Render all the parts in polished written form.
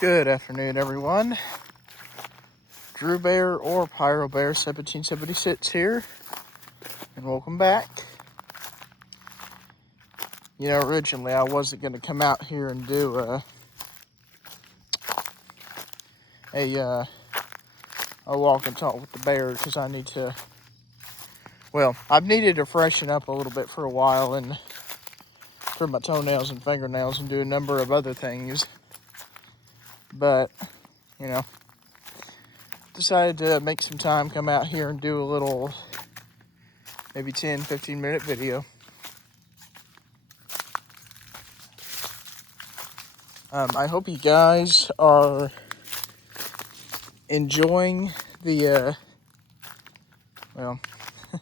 Good afternoon, everyone. Drew Bear or Pyro Bear 1776 here, and welcome back. You know, originally I wasn't going to come out here and do a walk and talk with the bear because I need to. Well, I've needed to freshen up a little bit for a while and trim my toenails and fingernails and do a number of other things. But, you know, decided to make some time, come out here and do a little, maybe 10-15 minute video. I hope you guys are enjoying the, well, I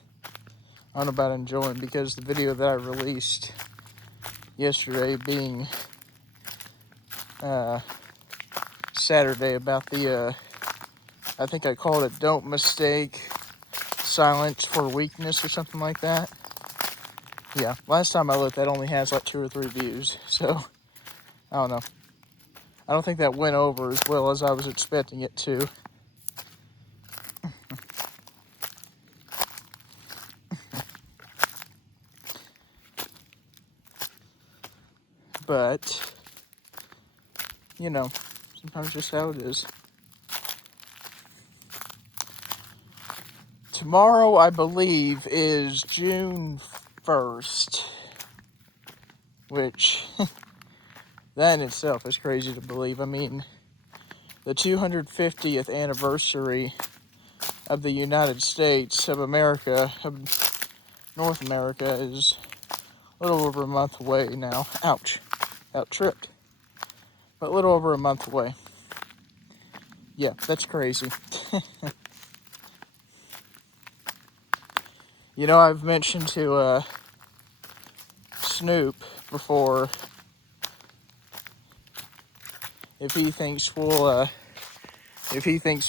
don't know about enjoying, because the video that I released yesterday, being Saturday, about the, I think I called it "Don't Mistake Silence for Weakness" or something like that. Yeah, last time I looked, that only has like 2 or 3 views, so I don't know. I don't think that went over as well as I was expecting it to. But, you know, sometimes just how it is. Tomorrow, I believe, is June 1st, which, that in itself is crazy to believe. I mean, the 250th anniversary of the United States of America, of North America, is a little over a month away now. Ouch. Out tripped. But a little over a month away. Yeah, that's crazy. You know, I've mentioned to Snoop before, if he thinks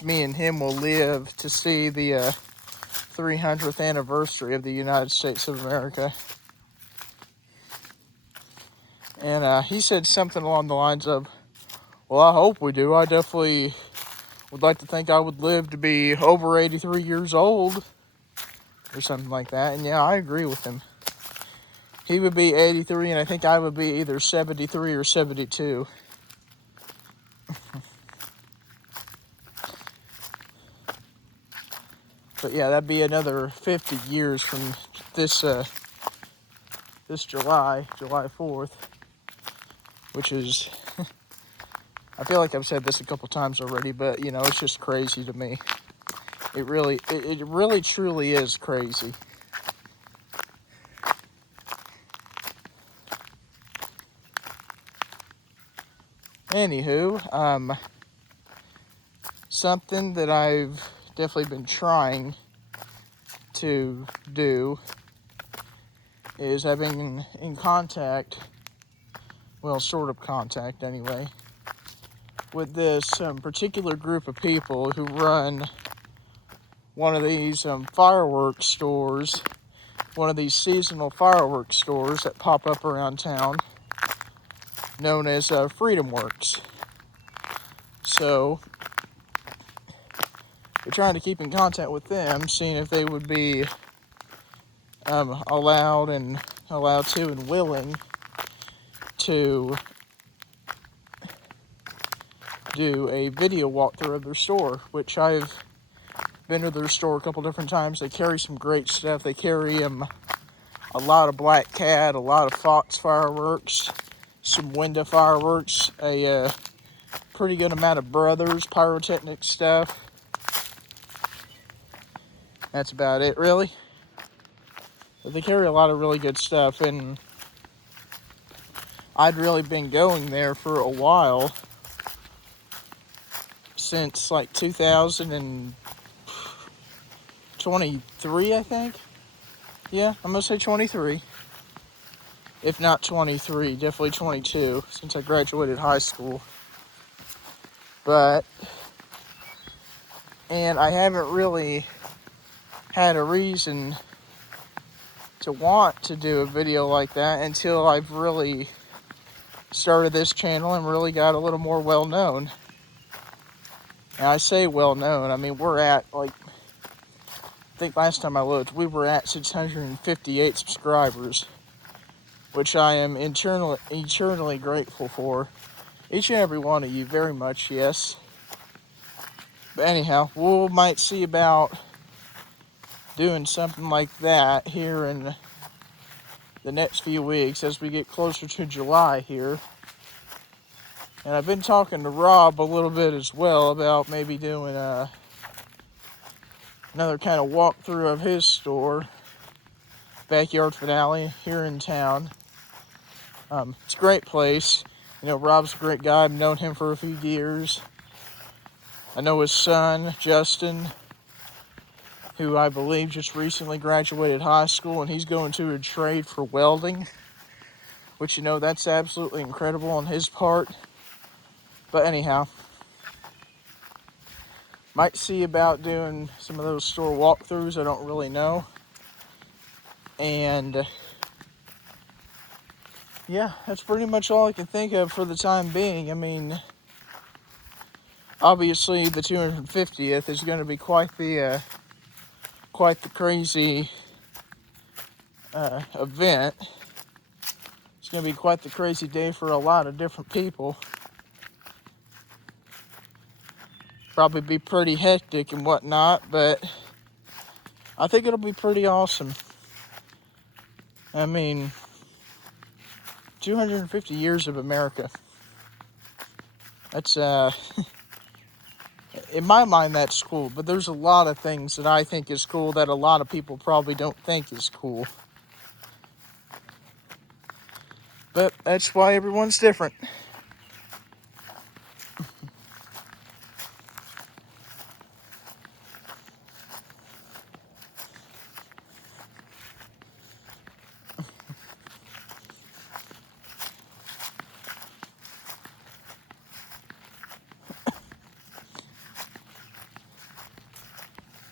me and him will live to see the 300th anniversary of the United States of America. And he said something along the lines of, well, I hope we do. I definitely would like to think I would live to be over 83 years old, or something like that. And yeah, I agree with him. He would be 83, and I think I would be either 73 or 72. But yeah, that'd be another 50 years from this July 4th, which is, I feel like I've said this a couple times already, but you know, it's just crazy to me. It really truly is crazy. Anywho, something that I've definitely been trying to do is I've been in contact, well, sort of contact anyway, with this particular group of people who run one of these fireworks stores, one of these seasonal fireworks stores that pop up around town, known as Freedom Works. So, we're trying to keep in contact with them, seeing if they would be allowed to and willing to do a video walkthrough of their store, which I've been to their store a couple different times. They carry some great stuff. They carry a lot of Black Cat, a lot of Fox fireworks, some Window fireworks, a pretty good amount of Brothers pyrotechnic stuff. That's about it, really. But they carry a lot of really good stuff, and I'd really been going there for a while, since like 2023, I think. Yeah, I'm gonna say 23. If not 23, definitely 22, since I graduated high school. And I haven't really had a reason to want to do a video like that until I've really started this channel and really got a little more well known. And I say well known, I mean we're at like, I think last time I looked, we were at 658 subscribers, which I am eternally grateful for. Each and every one of you, very much, yes. But anyhow, we might see about doing something like that here in the next few weeks as we get closer to July here. And I've been talking to Rob a little bit as well about maybe doing another kind of walkthrough of his store, Backyard Finale, here in town. It's a great place. You know, Rob's a great guy. I've known him for a few years. I know his son, Justin, who I believe just recently graduated high school, and he's going to a trade for welding, which, you know, that's absolutely incredible on his part. But anyhow, might see about doing some of those store walkthroughs. I don't really know. And yeah, that's pretty much all I can think of for the time being. I mean, obviously the 250th is going to be quite the crazy event. It's going to be quite the crazy day for a lot of different people. Probably be pretty hectic and whatnot, but I think it'll be pretty awesome. I mean, 250 years of America. That's, in my mind, that's cool, but there's a lot of things that I think is cool that a lot of people probably don't think is cool. But that's why everyone's different.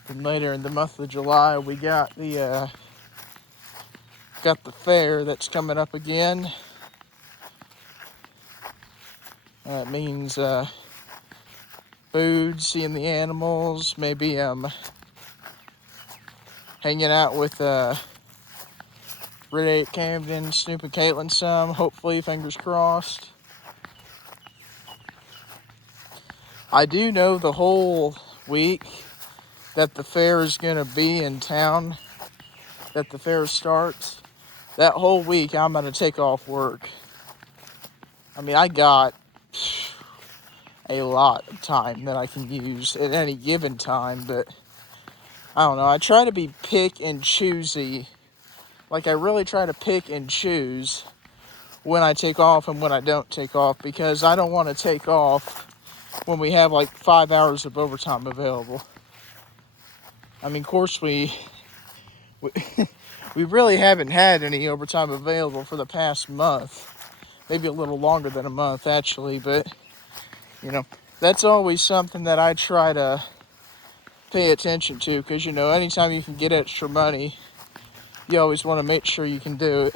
And later in the month of July, we got the fair that's coming up again. That means food, seeing the animals, maybe hanging out with Renee Camden, Snoop and Caitlin some, hopefully, fingers crossed. I do know the whole week that the fair is going to be in town, that the fair starts. That whole week I'm going to take off work. I mean, I got a lot of time that I can use at any given time, but I don't know. I try to be pick and choosy. Like, I really try to pick and choose when I take off and when I don't take off, because I don't want to take off when we have like 5 hours of overtime available. I mean, of course, we really haven't had any overtime available for the past month. Maybe a little longer than a month, actually, but, you know, that's always something that I try to pay attention to, because, you know, anytime you can get extra money, you always want to make sure you can do it.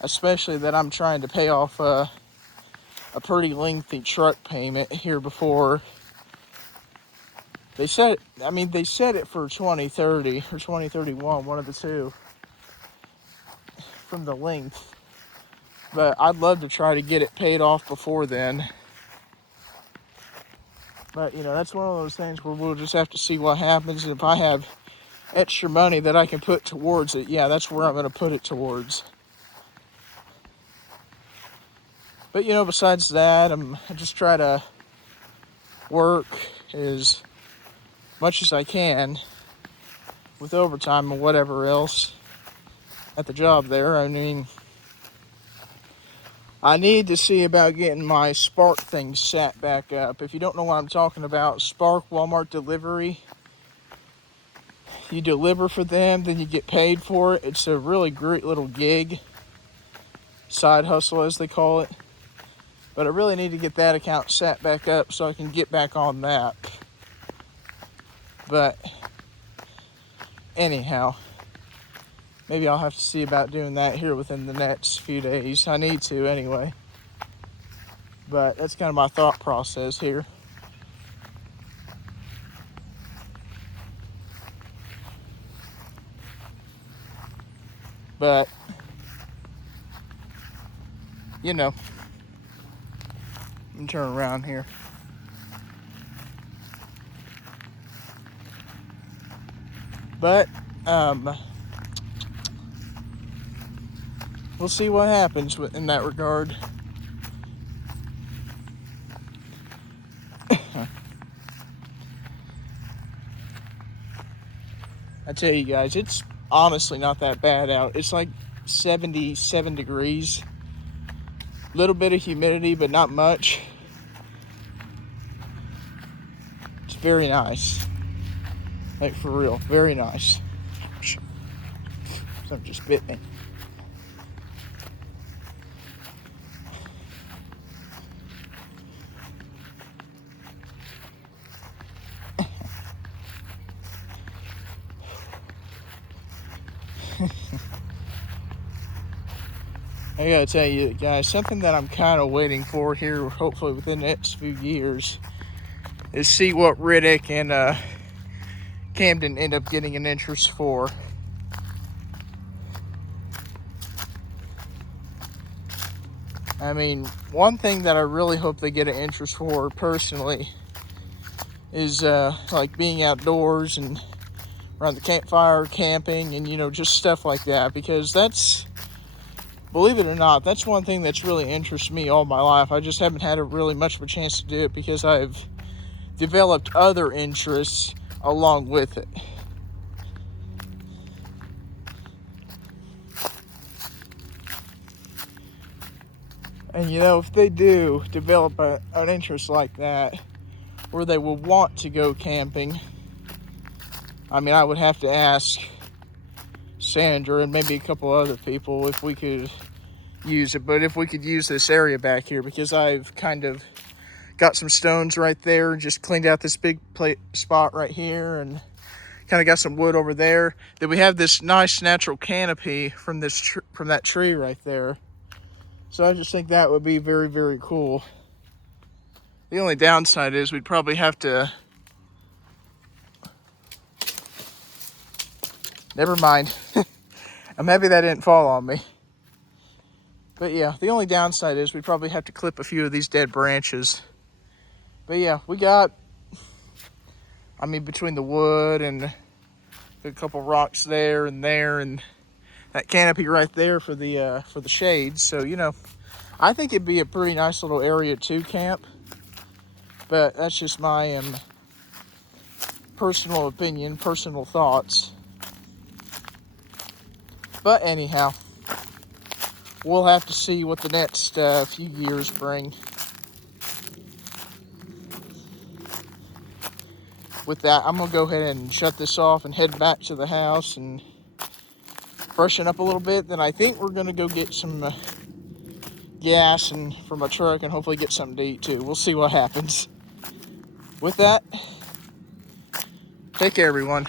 Especially that I'm trying to pay off a pretty lengthy truck payment here before. They said it for 2030 or 2031, one of the two, from the length. But I'd love to try to get it paid off before then. But, you know, that's one of those things where we'll just have to see what happens. And if I have extra money that I can put towards it, yeah, that's where I'm going to put it towards. But, you know, besides that, I just try to work as much as I can with overtime and whatever else at the job there. I mean, I need to see about getting my Spark thing set back up. If you don't know what I'm talking about, Spark Walmart delivery. You deliver for them, then you get paid for it. It's a really great little gig, side hustle as they call it. But I really need to get that account set back up so I can get back on that. But anyhow, maybe I'll have to see about doing that here within the next few days. I need to anyway. But that's kind of my thought process here. But, you know, let me turn around here. But, we'll see what happens in that regard. I tell you guys, it's honestly not that bad out. It's like 77 degrees. Little bit of humidity, but not much. It's very nice. Like, for real, very nice. Something just bit me. I gotta tell you guys, something that I'm kind of waiting for here, hopefully within the next few years, is see what Riddick and Camden end up getting an interest for. I mean, one thing that I really hope they get an interest for personally is like being outdoors and around the campfire, camping, and, you know, just stuff like that, because that's, believe it or not, that's one thing that's really interested me all my life. I just haven't had really much of a chance to do it because I've developed other interests along with it. And, you know, if they do develop an interest like that, where they will want to go camping, I mean, I would have to ask Sandra and maybe a couple other people if we could use it. But if we could use this area back here, because I've kind of got some stones right there, just cleaned out this big spot right here, and kind of got some wood over there. Then we have this nice natural canopy from from that tree right there. So I just think that would be very, very cool. The only downside is we'd probably have to... Never mind. I'm happy that didn't fall on me. But yeah, the only downside is we'd probably have to clip a few of these dead branches. But yeah, we got, I mean, between the wood and a couple rocks there, and that canopy right there for the shade. So, you know, I think it'd be a pretty nice little area to camp. But that's just my personal opinion, personal thoughts. But anyhow, we'll have to see what the next few years bring. With that, I'm going to go ahead and shut this off and head back to the house and freshen up a little bit. Then I think we're going to go get some gas from my truck and hopefully get something to eat too. We'll see what happens. With that, take care, everyone.